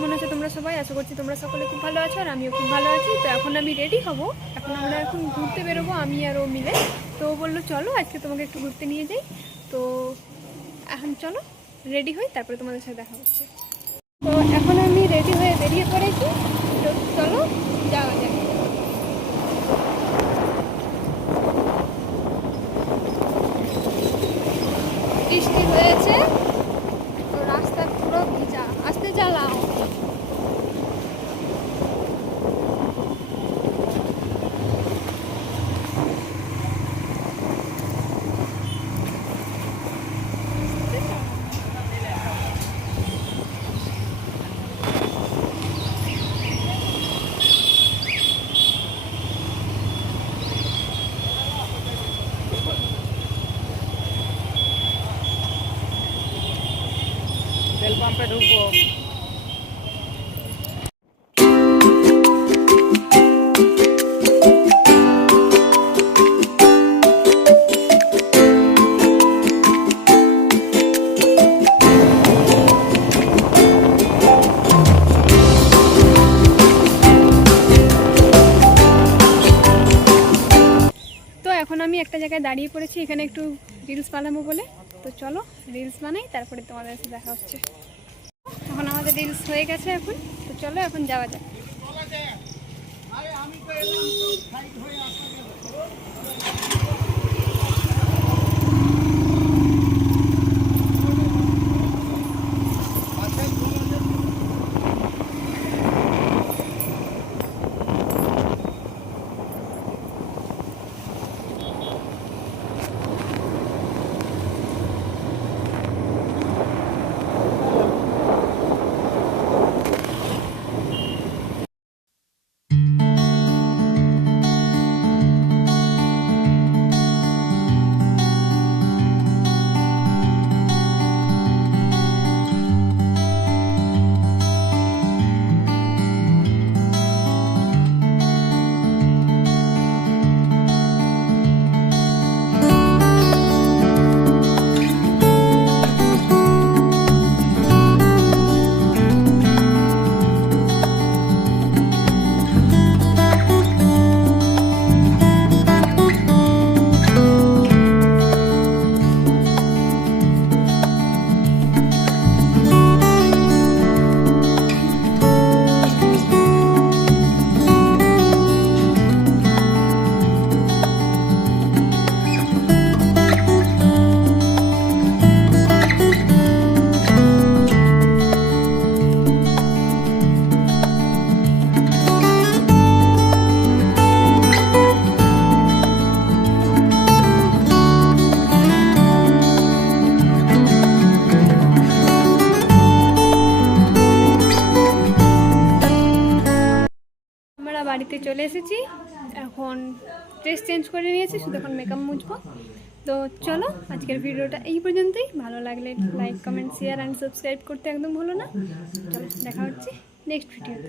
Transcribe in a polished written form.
কেমন আছো তোমরা সবাই? আশা করছি তোমরা সকলে খুব ভালো আছো আর আমিও খুব ভালো আছি। তো এখন আমি রেডি হব, আমরা এখন ঘুরতে বেরোবো আমি আর ও মিলে। তো ও বললো চলো আজকে তোমাকে একটু ঘুরতে নিয়ে যাই। তো এখন চলো রেডি হই, তারপরে তোমাদের সাথে দেখা হচ্ছে। তো এখন আমি রেডি হয়ে বেরিয়ে পড়েছি। তো চলো যাওয়া যাক। বৃষ্টি হয়েছে তো রাস্তা পুরো ভিজা, আসতে চালাও। তেল পাম্পে ঢুকবো। তো এখন আমি একটা জায়গায় দাঁড়িয়ে পড়েছি, এখানে একটু রিলস বানাবো বলে। তো চলো রিলস বানাই, তারপরে তোমাদের সাথে দেখা হচ্ছে। এখন আমাদের রিলস হয়ে গেছে এখন। তো চলো এখন যাওয়া যাক। আমরা বাড়িতে চলে এসেছি, এখন ড্রেস চেঞ্জ করে নিয়েছি, শুধু এখন মেকআপ মুছবো। তো চলো আজকের ভিডিওটা এই পর্যন্তই। ভালো লাগলে like comment share and subscribe করতে একদম ভুলো না। চলো দেখা হচ্ছে নেক্সট ভিডিওতে।